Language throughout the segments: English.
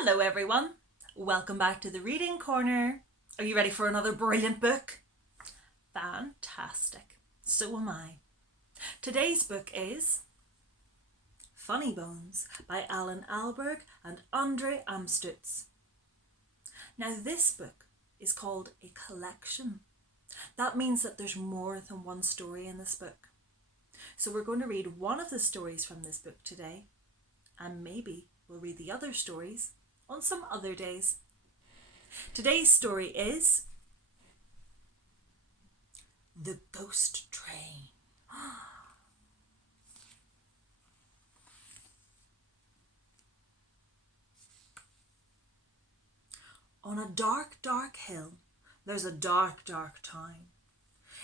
Hello everyone, welcome back to the Reading Corner. Are you ready for another brilliant book? Fantastic, so am I. Today's book is Funnybones by Alan Alberg and Andre Amstutz. Now this book is called a collection. That means that there's more than one story in this book. So we're going to read one of the stories from this book today, and maybe we'll read the other stories on some other days. Today's story is The Ghost Train. On a dark, dark hill, there's a dark, dark town.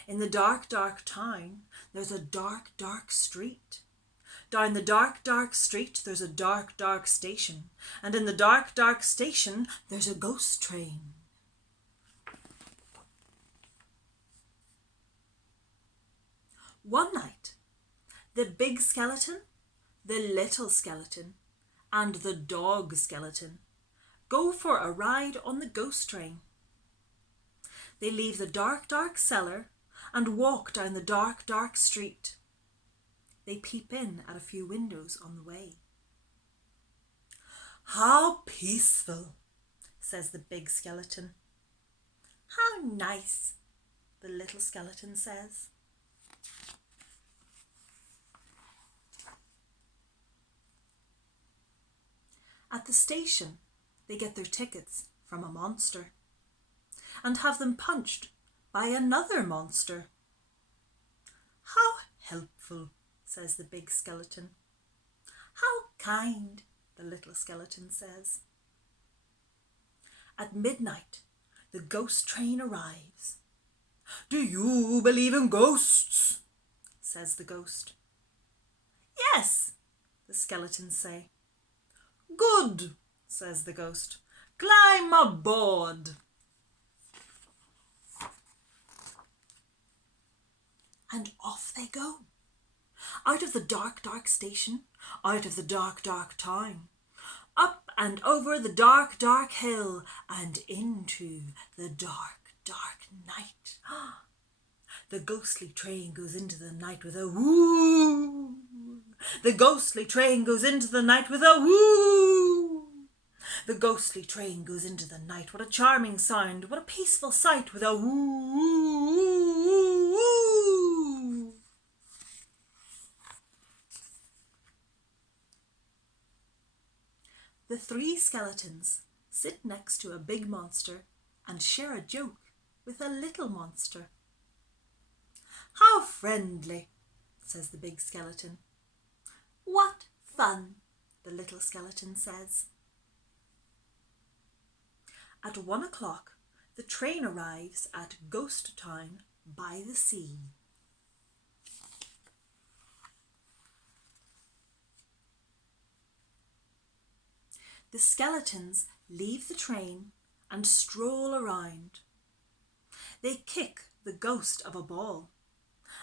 In the dark, dark town, there's a dark, dark street. Down the dark, dark street, there's a dark, dark station. And in the dark, dark station, there's a ghost train. One night, the big skeleton, the little skeleton, and the dog skeleton go for a ride on the ghost train. They leave the dark, dark cellar and walk down the dark, dark street. They peep in at a few windows on the way. "How peaceful," says the big skeleton. "How nice," the little skeleton says. At the station, they get their tickets from a monster and have them punched by another monster. "How helpful," says the big skeleton. "How kind," the little skeleton says. At midnight, the ghost train arrives. "Do you believe in ghosts?" says the ghost. "Yes," the skeletons say. "Good," says the ghost. "Climb aboard." And off they go. Out of the dark, dark station, out of the dark, dark town, up and over the dark, dark hill, and into the dark, dark night. The ghostly train goes into the night with a woo. The ghostly train goes into the night with a woo. The ghostly train goes into the night. What a charming sound, what a peaceful sight, with a woo, woo, woo, woo. The three skeletons sit next to a big monster and share a joke with a little monster. "How friendly," says the big skeleton. "What fun," the little skeleton says. At 1 o'clock, the train arrives at Ghost Town by the sea. The skeletons leave the train and stroll around. They kick the ghost of a ball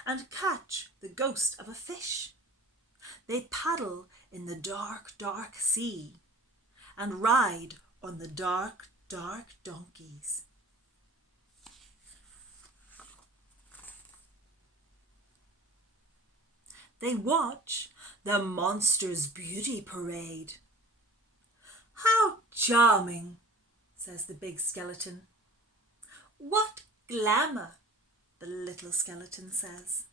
and catch the ghost of a fish. They paddle in the dark, dark sea and ride on the dark, dark donkeys. They watch the monster's beauty parade. "How charming," says the big skeleton. "What glamour," the little skeleton says.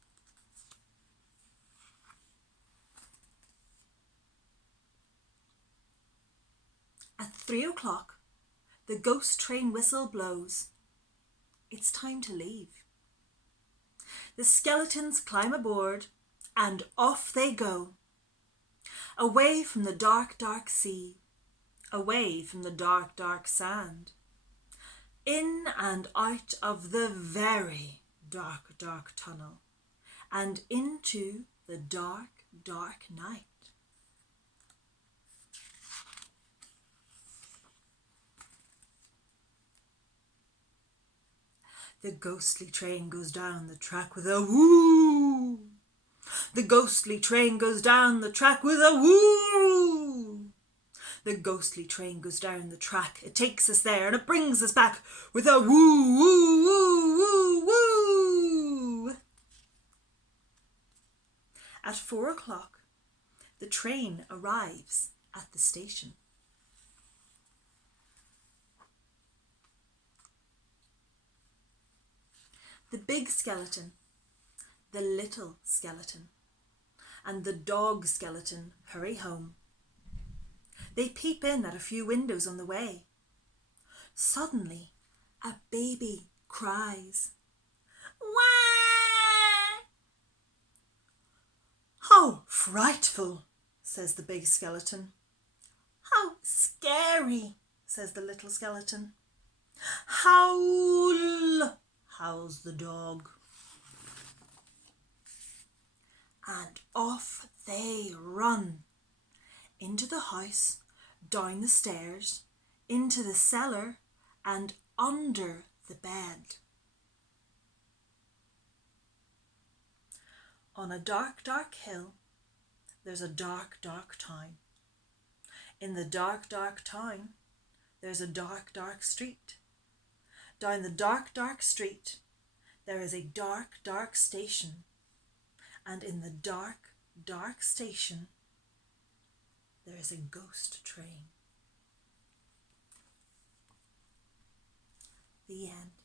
At 3 o'clock, the ghost train whistle blows. It's time to leave. The skeletons climb aboard and off they go. Away from the dark, dark sea, away from the dark, dark sand, in and out of the very dark, dark tunnel, and into the dark, dark night. The ghostly train goes down the track with a woo. The ghostly train goes down the track with a woo. The ghostly train goes down the track. It takes us there and it brings us back with a woo, woo, woo, woo, woo. At 4 o'clock, the train arrives at the station. The big skeleton, the little skeleton, and the dog skeleton hurry home. They peep in at a few windows on the way. Suddenly, a baby cries. Wah! How frightful, says the big skeleton. How scary, says the little skeleton. Howl, howls the dog. And off they run. Into the house, down the stairs, into the cellar, and under the bed. On a dark, dark hill, there's a dark, dark town. In the dark, dark town, there's a dark, dark street. Down the dark, dark street, there is a dark, dark station. And in the dark, dark station, there is a ghost train. The end.